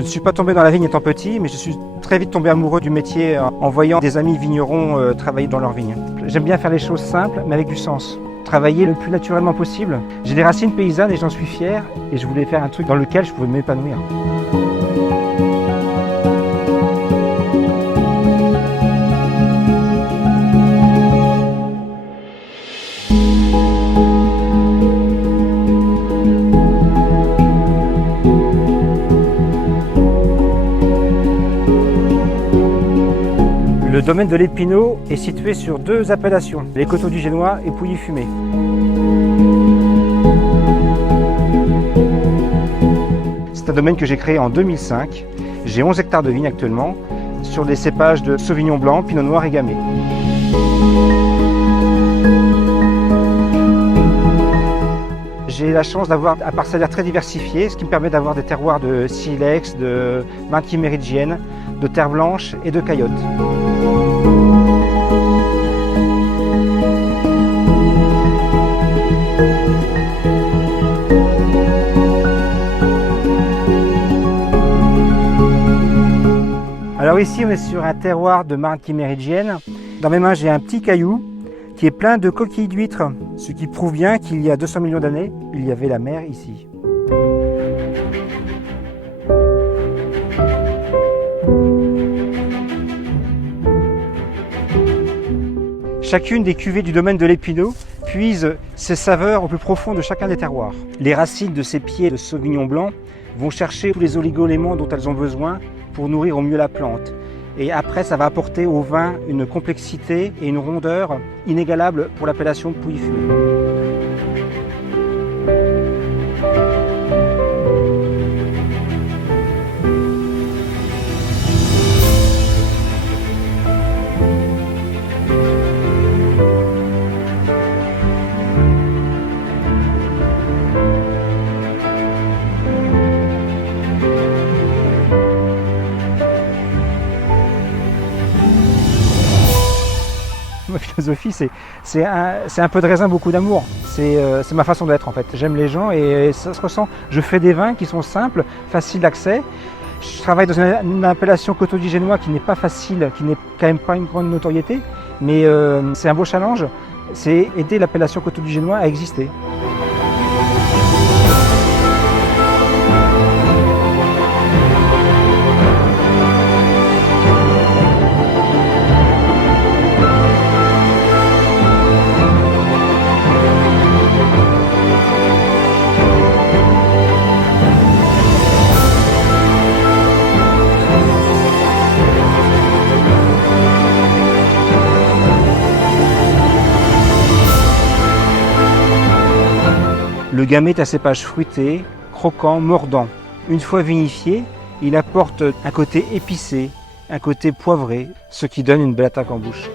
Je ne suis pas tombé dans la vigne étant petit, mais je suis très vite tombé amoureux du métier en voyant des amis vignerons travailler dans leur vigne. J'aime bien faire les choses simples, mais avec du sens. Travailler le plus naturellement possible. J'ai des racines paysannes et j'en suis fier, et je voulais faire un truc dans lequel je pouvais m'épanouir. Le domaine de l'Épinot est situé sur deux appellations, les Coteaux du Génois et Pouilly-Fumé. C'est un domaine que j'ai créé en 2005. J'ai 11 hectares de vignes actuellement, sur des cépages de Sauvignon blanc, Pinot noir et Gamay. J'ai la chance d'avoir un parcellaire très diversifié, ce qui me permet d'avoir des terroirs de silex, de marque méridienne, de terre blanche et de caillotte. Alors ici on est sur un terroir de marque méridienne. Dans mes mains j'ai un petit caillou qui est plein de coquilles d'huîtres, ce qui prouve bien qu'il y a 200 millions d'années, il y avait la mer ici. Chacune des cuvées du domaine de l'Épinot puise ses saveurs au plus profond de chacun des terroirs. Les racines de ces pieds de Sauvignon blanc vont chercher tous les oligo-éléments dont elles ont besoin pour nourrir au mieux la plante. Et après, ça va apporter au vin une complexité et une rondeur inégalables pour l'appellation Pouilly-Fumé. Ma philosophie, c'est un peu de raisin, beaucoup d'amour. C'est ma façon d'être en fait. J'aime les gens et ça se ressent. Je fais des vins qui sont simples, faciles d'accès. Je travaille dans une appellation Coteaux du Génois qui n'est pas facile, qui n'est quand même pas une grande notoriété, mais c'est un beau challenge. C'est aider l'appellation Coteaux du Génois à exister. Le Gamay est un cépage fruité, croquant, mordant. Une fois vinifié, il apporte un côté épicé, un côté poivré, ce qui donne une belle attaque en bouche.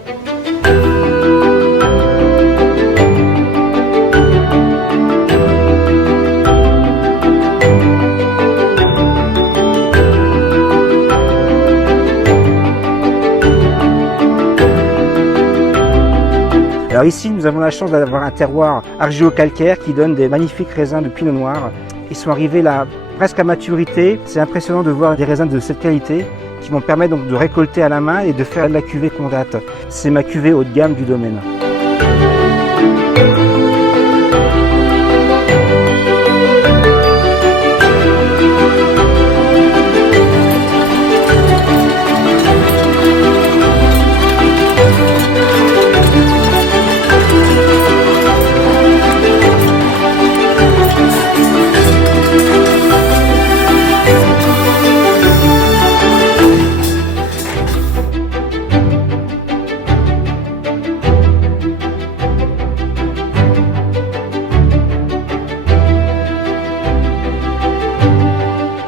Alors ici, nous avons la chance d'avoir un terroir argilo-calcaire qui donne des magnifiques raisins de pinot noir. Ils sont arrivés là presque à maturité. C'est impressionnant de voir des raisins de cette qualité qui vont permettre donc de récolter à la main et de faire de la cuvée qu'on date. C'est ma cuvée haut de gamme du domaine.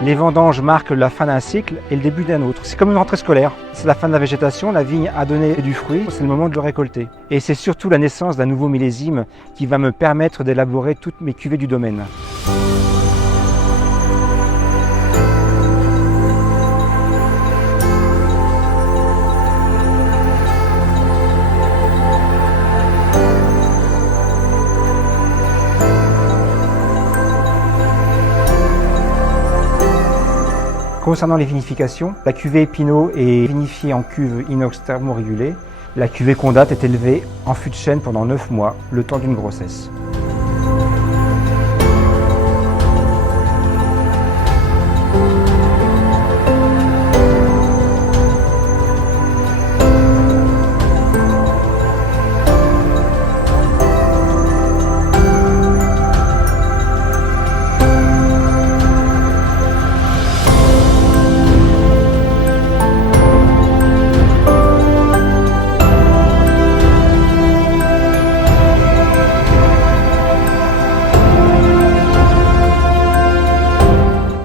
Les vendanges marquent la fin d'un cycle et le début d'un autre. C'est comme une rentrée scolaire. C'est la fin de la végétation, la vigne a donné du fruit, c'est le moment de le récolter. Et c'est surtout la naissance d'un nouveau millésime qui va me permettre d'élaborer toutes mes cuvées du domaine. Concernant les vinifications, la cuvée Pinot est vinifiée en cuve inox thermorégulée. La cuvée Condate est élevée en fût de chêne pendant 9 mois, le temps d'une grossesse.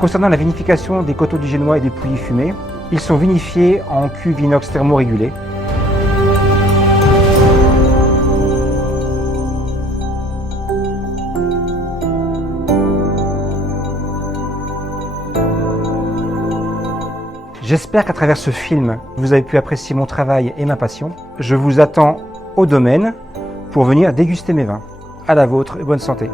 Concernant la vinification des coteaux du Génois et des Pouilly fumés, ils sont vinifiés en cuve inox thermorégulée. J'espère qu'à travers ce film, vous avez pu apprécier mon travail et ma passion. Je vous attends au domaine pour venir déguster mes vins. À la vôtre et bonne santé.